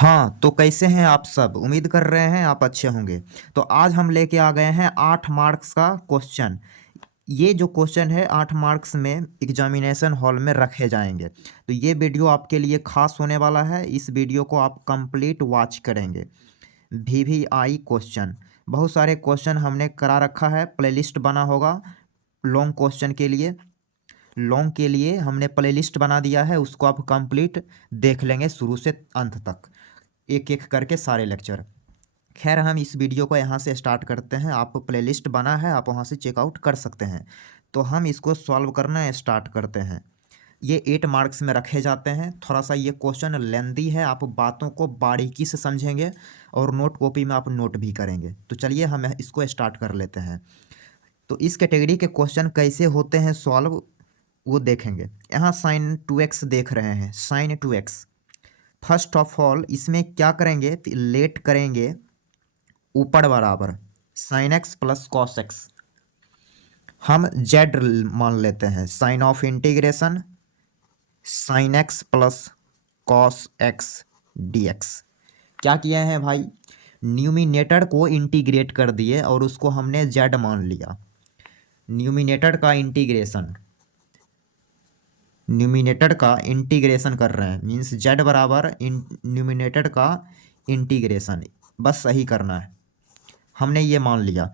हाँ, तो कैसे हैं आप सब? उम्मीद कर रहे हैं आप अच्छे होंगे। तो आज हम लेके आ गए हैं 8 मार्क्स का क्वेश्चन। ये जो क्वेश्चन है 8 मार्क्स में एग्जामिनेशन हॉल में रखे जाएंगे। तो ये वीडियो आपके लिए खास होने वाला है। इस वीडियो को आप कंप्लीट वॉच करेंगे। वीवीआई क्वेश्चन, बहुत सारे क्वेश्चन हमने करा रखा है, प्लेलिस्ट बना होगा लॉन्ग क्वेश्चन के लिए। लॉन्ग के लिए हमने प्लेलिस्ट बना दिया है, उसको आप कंप्लीट देख लेंगे शुरू से अंत तक, एक एक करके सारे लेक्चर। खैर, हम इस वीडियो को यहाँ से स्टार्ट करते हैं। आप प्लेलिस्ट बना है, आप वहाँ से चेकआउट कर सकते हैं। तो हम इसको सॉल्व करना स्टार्ट करते हैं। ये 8 मार्क्स में रखे जाते हैं। थोड़ा सा ये क्वेश्चन लेंदी है, आप बातों को बारीकी से समझेंगे और नोट कॉपी में आप नोट भी करेंगे। तो चलिए हम इसको स्टार्ट कर लेते हैं। तो इस कैटेगरी के क्वेश्चन कैसे होते हैं सॉल्व, वो देखेंगे। यहाँ साइन 2x देख रहे हैं, sign 2x। First of all इसमें क्या करेंगे, तो लेट करेंगे ऊपर बराबर sine x plus cos x. हम जेड मान लेते हैं, sign of integration sine x plus cos x d x. क्या किया है भाई, न्यूमिनेटर को इंटीग्रेट कर दिए और उसको हमने जेड मान लिया। न्यूमिनेटर का इंटीग्रेशन, न्यूमिनेटर का इंटीग्रेशन कर रहे हैं, मीन्स जेड बराबर न्यूमिनेटर का इंटीग्रेशन, बस सही करना है। हमने ये मान लिया।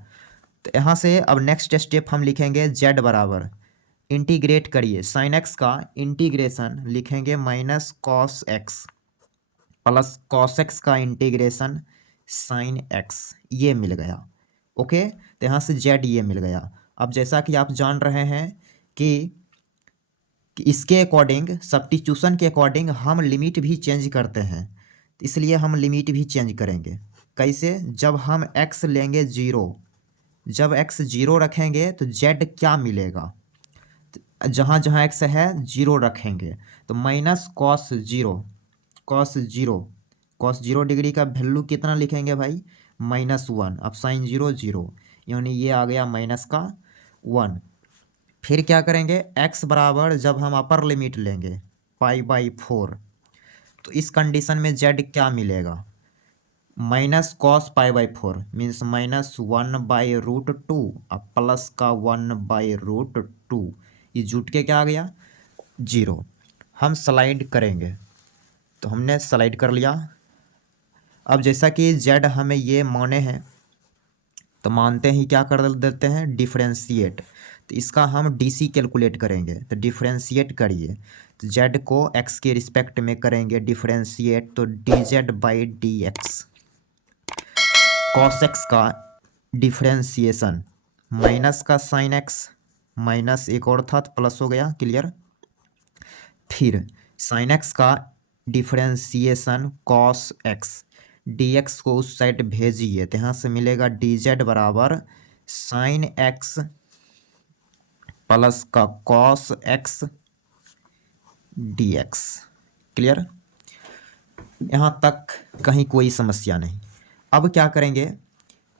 तो यहाँ से अब नेक्स्ट स्टेप हम लिखेंगे जेड बराबर, इंटीग्रेट करिए साइन एक्स का इंटीग्रेशन लिखेंगे minus cos x plus cos x का इंटीग्रेशन साइन एक्स। ये मिल गया। ओके, तो यहाँ से जेड ये मिल गया। अब जैसा कि आप जान रहे हैं कि इसके अकॉर्डिंग, सब्स्टिट्यूशन के अकॉर्डिंग हम लिमिट भी चेंज करते हैं। तो इसलिए हम लिमिट भी चेंज करेंगे। कैसे, जब हम x लेंगे जीरो, जब x जीरो रखेंगे तो z क्या मिलेगा, जहाँ जहाँ x है जीरो रखेंगे। तो minus cos zero, cos zero, cos zero degree का वैल्यू कितना लिखेंगे भाई, -1। अब साइन जीरो जीरो, यानी ये आ गया माइनस का 1। फिर क्या करेंगे, x बराबर जब हम अपर लिमिट लेंगे π/4, तो इस कंडीशन में z क्या मिलेगा, माइनस कॉस π/4 मीन्स -1/√2 अब प्लस का 1/√2। ये जुट के क्या आ गया, जीरो। हम स्लाइड करेंगे, तो हमने स्लाइड कर लिया। अब जैसा कि z हमें ये माने हैं, तो मानते ही क्या कर देते हैं, डिफरेंशिएट। तो इसका हम डीसी कैलकुलेट करेंगे, तो डिफरेंशिएट करिए। तो z को x के रिस्पेक्ट में करेंगे डिफरेंशिएट, तो dz/dx। कॉस एक्स का डिफरेंशिएशन, माइनस का साइन एक्स, माइनस एक और था तो प्लस हो गया, क्लियर। फिर साइन एक्स का differentiation cos x, d x को उस साइड भेजिए, तो यहाँ से मिलेगा डी जेड बराबर साइन एक्स प्लस का cos x d x. Clear, यहाँ तक कहीं कोई समस्या नहीं। अब क्या करेंगे,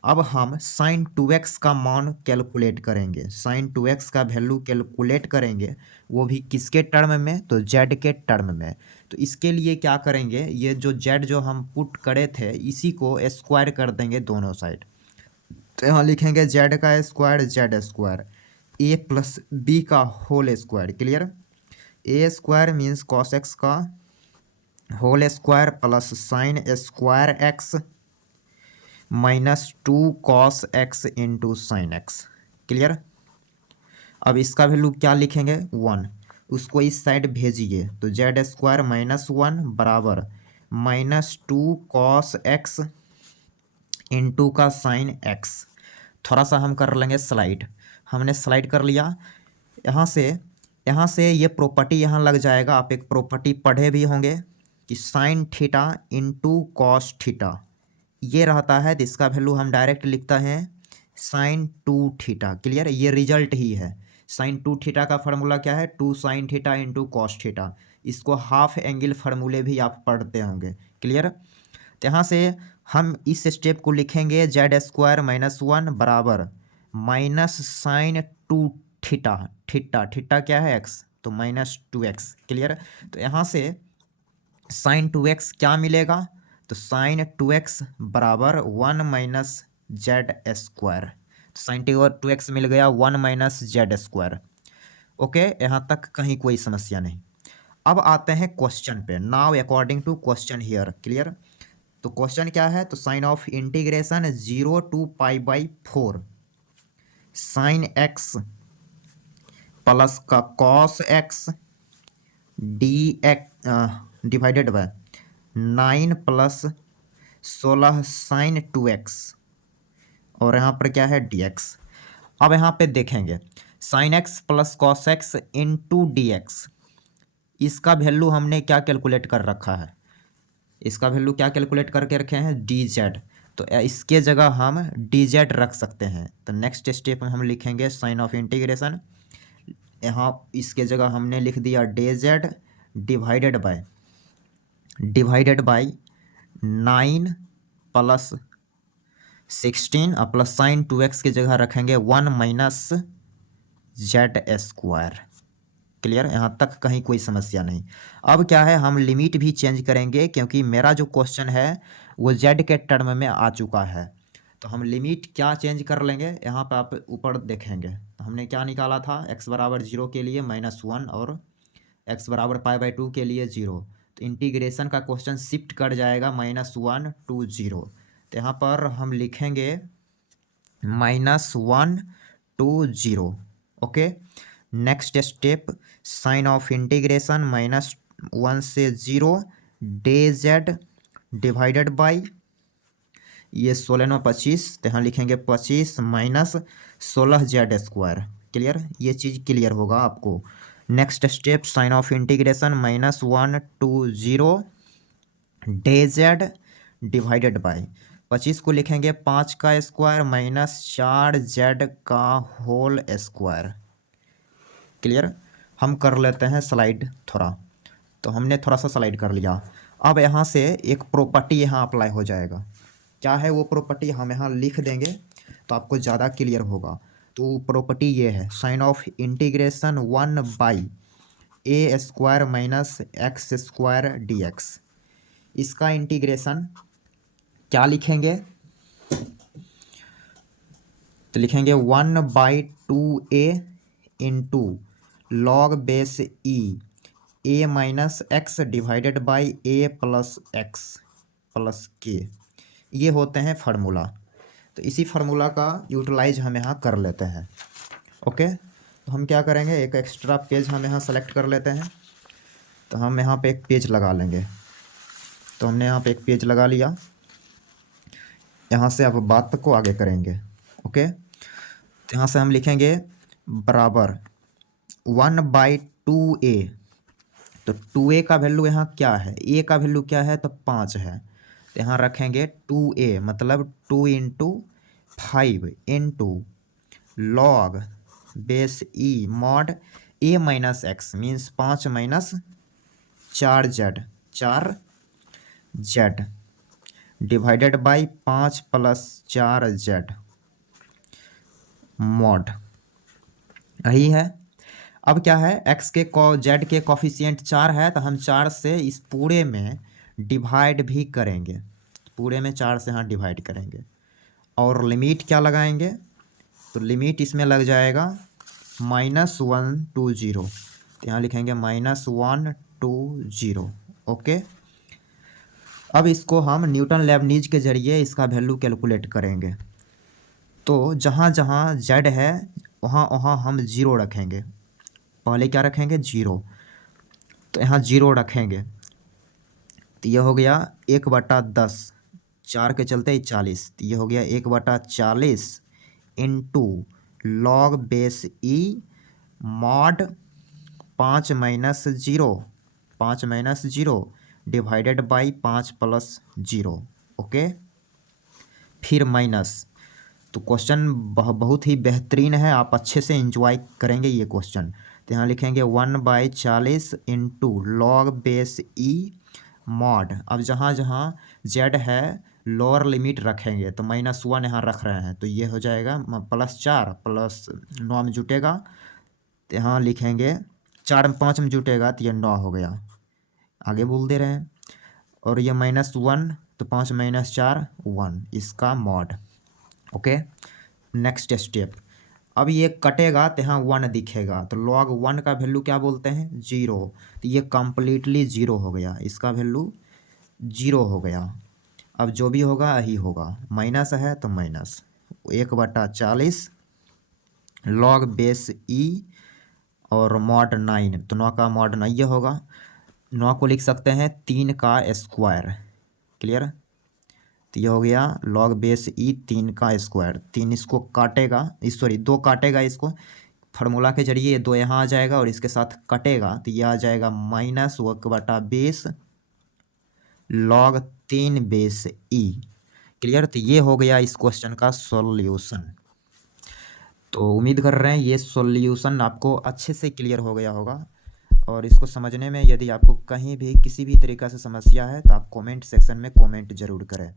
अब हम साइन 2x का मान कैलकुलेट करेंगे, साइन 2x का वैल्यू कैलकुलेट करेंगे, वो भी किसके टर्म में, तो z के टर्म में। तो इसके लिए क्या करेंगे, ये जो z जो हम पुट करे थे इसी को स्क्वायर कर देंगे दोनों साइड। तो यहाँ लिखेंगे z का square z square a plus b का whole square. Clear, a square means cos x का whole square plus sine square x -2 cos x into sine x. Clear, अब इसका वैल्यू क्या लिखेंगे, 1। उसको इस साइड भेजिए, तो जेड स्क्वायर -1 बराबर -2 कॉस एक्स इंटू का साइन एक्स। थोड़ा सा हम कर लेंगे स्लाइड, हमने स्लाइड कर लिया। यहाँ से ये प्रॉपर्टी यहाँ लग जाएगा। आप एक प्रॉपर्टी पढ़े भी होंगे कि sine theta into cos theta ये रहता है, तो इसका वैल्यू हम डायरेक्ट लिखता है साइन 2 थीटा। क्लियर, ये रिजल्ट ही है। साइन 2 थीटा का फार्मूला क्या है, 2 sine theta into cos theta. इसको हाफ एंगल फार्मूले भी आप पढ़ते होंगे। क्लियर, तो यहाँ से हम इस स्टेप को लिखेंगे जेड स्क्वायर -1 बराबर minus sine 2 theta, theta theta क्या है एक्स, तो -2x। क्लियर, तो यहाँ से साइन 2x क्या मिलेगा, तो साइन 2x बराबर 1 माइनस जेड स्क्वायर। तो साइन 2x मिल गया 1 माइनस जेड स्क्वायर। ओके, यहाँ तक कहीं कोई समस्या नहीं। अब आते हैं क्वेश्चन पे। Now according to question here, clear. तो क्वेश्चन क्या है, तो sine of integration 0 to pi by 4 sine x plus का cos x d x divided by 9 plus 16 sine 2x और यहाँ पर क्या है dx। अब यहाँ पे देखेंगे sign x plus cos x into D x, इसका वैल्यू हमने क्या कैलकुलेट कर रखा है, इसका वैल्यू क्या कैलकुलेट करके रखे हैं, डी जेड। तो इसके जगह हम डी जेड रख सकते हैं। तो नेक्स्ट स्टेप में हम लिखेंगे साइन ऑफ इंटीग्रेशन, यहाँ इसके जगह हमने लिख दिया D Z divided by 9 plus 16 और प्लस साइन 2x की जगह रखेंगे 1 माइनस जेड स्क्वायर। क्लियर, यहाँ तक कहीं कोई समस्या नहीं। अब क्या है, हम लिमिट भी चेंज करेंगे क्योंकि मेरा जो क्वेश्चन है वो जेड के टर्म में आ चुका है। तो हम लिमिट क्या चेंज कर लेंगे, यहाँ पे आप ऊपर देखेंगे तो हमने क्या निकाला था, x बराबर 0 के लिए -1 और x बराबर π/2 के लिए 0। तो इंटीग्रेशन का क्वेश्चन शिफ्ट कर जाएगा -1 to 0। तो यहाँ पर हम लिखेंगे -1 to 0। Okay, next step sign of integration -1 से 0 डे जेड डिवाइडेड बाई ये 16 में 25, तो यहाँ लिखेंगे 25 माइनस 16 जेड स्क्वायर। क्लियर, ये चीज़ क्लियर होगा आपको। Next step sign of integration -1 to 0 d z divided by 25 को लिखेंगे 5 का स्क्वायर माइनस 4 जेड का होल स्क्वायर। क्लियर, हम कर लेते हैं स्लाइड थोड़ा, तो हमने थोड़ा सा स्लाइड कर लिया। अब यहाँ से एक प्रॉपर्टी यहाँ अप्लाई हो जाएगा। क्या है वो प्रॉपर्टी, हम यहाँ लिख देंगे तो आपको ज़्यादा क्लियर होगा। तो प्रॉपर्टी ये है sign of integration 1 by a square minus x square d x. इसका इंटीग्रेशन क्या लिखेंगे, तो लिखेंगे 1 by 2a into log base a minus x divided by a plus x plus k. ये होते हैं फार्मूला। तो इसी फार्मूला का यूटिलाइज हम यहाँ कर लेते हैं। ओके, तो हम क्या करेंगे, एक एक्स्ट्रा पेज हम यहाँ सेलेक्ट कर लेते हैं। तो हम यहाँ पे एक पेज लगा लेंगे। तो हमने यहाँ पे एक पेज लगा लिया। यहाँ से अब बात को आगे करेंगे। ओके, तो यहाँ से हम लिखेंगे बराबर 1 बाई 2a। तो 2a का वैल्यू यहाँ क्या है, a का वैल्यू क्या है, तो 5 है। तो यहाँ रखेंगे 2a मतलब 2 into 5 into log base e mod a minus x means 5 minus 4 Z divided by 5 plus 4 Z mod. यही है। अब क्या है, x के जेड के कॉफिशिएंट 4 है, तो हम 4 से इस पूरे में डिवाइड भी करेंगे। पूरे में 4 से यहाँ डिवाइड करेंगे और लिमिट क्या लगाएंगे, तो लिमिट इसमें लग जाएगा -1 to 0। तो यहाँ लिखेंगे -1 to 0। ओके, अब इसको हम न्यूटन लेबनीज के जरिए इसका वैल्यू कैलकुलेट करेंगे। तो जहाँ जहाँ जेड है वहाँ वहाँ हम 0 रखेंगे। पहले क्या रखेंगे, 0। तो यहाँ 0 रखेंगे तो ये हो गया 1/10, 4 के चलते 40। तो ये हो गया 1/40 into log base E mod 5 minus 0 divided by 5 plus 0। Okay, फिर माइनस। तो क्वेश्चन बहुत ही बेहतरीन है, आप अच्छे से एंजॉय करेंगे ये क्वेश्चन। तो यहाँ लिखेंगे 1/40 इंटू लॉग बेस ई मॉड। अब जहाँ जहाँ जेड है लोअर लिमिट रखेंगे, तो -1 यहाँ रख रहे हैं, तो ये हो जाएगा +4 प्लस 9 में जुटेगा। तो यहाँ लिखेंगे 4 में 5 में जुटेगा, तो ये 9 हो गया। आगे बोल दे रहे हैं। और ये -1 तो 5 - 4 1, इसका मॉड। Okay, next step. अब ये कटेगा तो यहाँ 1 दिखेगा, तो log 1 का वैल्यू क्या बोलते हैं 0, तो ये कम्प्लीटली 0 हो गया, इसका वैल्यू 0 हो गया। अब जो भी होगा यही होगा, माइनस है तो माइनस 1/40 log बेस ई और मॉड 9, तो 9 का मॉड 9 ये होगा। 9 को लिख सकते हैं 3 का स्क्वायर। क्लियर, तो ये हो गया log बेस ई 3 का स्क्वायर। 3 इसको काटेगा, सॉरी 2 काटेगा इसको, फार्मूला के जरिए ये 2 यहाँ आ जाएगा और इसके साथ कटेगा तो ये आ जाएगा -1/20 log 3 बेस ई। क्लियर, तो ये हो गया इस क्वेश्चन का सॉल्यूशन। तो उम्मीद कर रहे हैं ये सॉल्यूशन आपको अच्छे से क्लियर हो गया होगा, और इसको समझने में यदि आपको कहीं भी किसी भी तरीक़ा से समस्या है तो आप कमेंट सेक्शन में कमेंट ज़रूर करें।